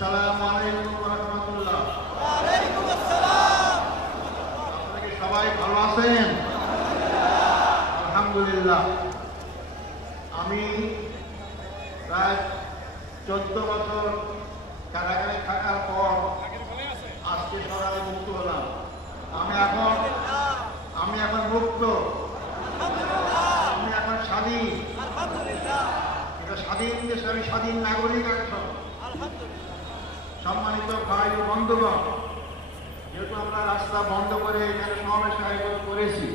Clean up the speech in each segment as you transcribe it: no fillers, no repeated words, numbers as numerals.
আসসালামু আলাইকুম ওয়া রাহমাতুল্লাহ। ওয়ালাইকুম আসসালাম। আপনারা কি সবাই ভালো আছেন? আলহামদুলিল্লাহ। আমি প্রায় 14 বছর কারাগারে থাকার পর আজকে সকালে মুক্ত হলাম। আমি এখন মুক্ত, আমি এখন স্বাধীন। এটা স্বাধীন দেশে আমি স্বাধীন নাগরিক এখন। সম্মানিত ভাই ও বন্ধুগণ, যেহেতু আমরা রাস্তা বন্ধ করে এখানে সমাবেশ আয়োজন করেছি,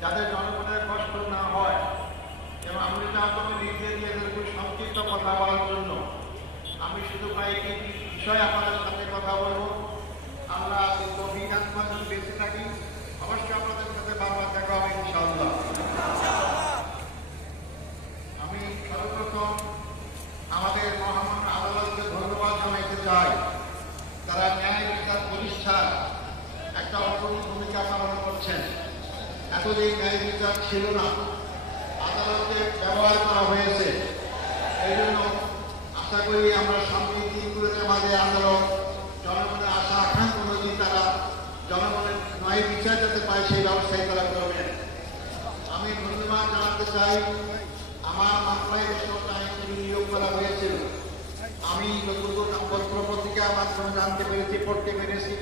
যাতে জনগণের কষ্ট না হয় এবং আমি আপনাকে নির্দেশ দিয়েছেন খুব সংক্ষিপ্ত কথা বলার জন্য, আমি শুধু কয়েকটি বিষয় আপনাদের সাথে কথা বলবো। আমরা অভিজ্ঞতা বেঁচে থাকি, অবশ্যই আপনাদের সাথে বারবার দেখা হবে ইনশাআল্লাহ। আমি সর্বপ্রথম আমাদের মহামান্য আদালতকে ধন্যবাদ জানাইতে চাই। তারা ন্যায় বিচার প্রতিষ্ঠার একটা অগ্রণী ভূমিকা পালন করছেন। এতদিন ন্যায় বিচার ছিল না, আদালতে ব্যবহার করা হয়েছে। এই জন্য আশা করি আমরা সামনে দিনগুলোতে মাঝে আদালত জনগণের আশা আকাঙ্ক্ষা অনুযায়ী তারা জনগণের ন্যায় বিচার যাতে পায় সেই ব্যবস্থায় তারা করবেন। আমি ধন্যবাদ জানাতে চাই, আমার মামলায় বেসরকারি আইনজীবী নিয়োগ করা হয়েছিল। আমি যতটুকু পত্র পত্রিকার মাধ্যমে জানতে পেরেছি, পড়তে পেরেছি,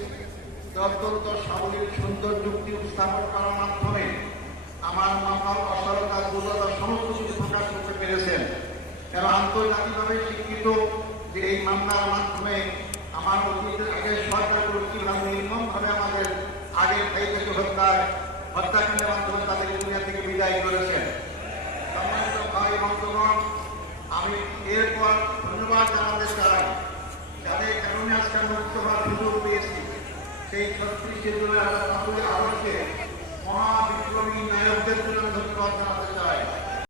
অত্যন্ত সাবলীল সুন্দর যুক্তি উপস্থাপন করার মাধ্যমে আমার মামলার অসারতা দুর্বলতা সমস্ত কিছু প্রকাশ করতে পেরেছেন এবং আন্তর্জাতিকভাবে স্বীকৃত যে এই মামলার মাধ্যমে আমার অতীতের আগে সরকারগুলো কীভাবে নির্মমভাবে আমাদের আগের ভাইকে হত্যাকাণ্ডের মাধ্যমে তাদের দুনিয়া থেকে বিদায় করেছেন। সম্মানিত ভাই বন্ধুগণ, আমি এরপর ধন্যবাদ জানাতে চাই যাদের কারণে আজকে মুক্ত হওয়ার সুযোগ পেয়েছি। সেই 36 জুলাই আদর্শে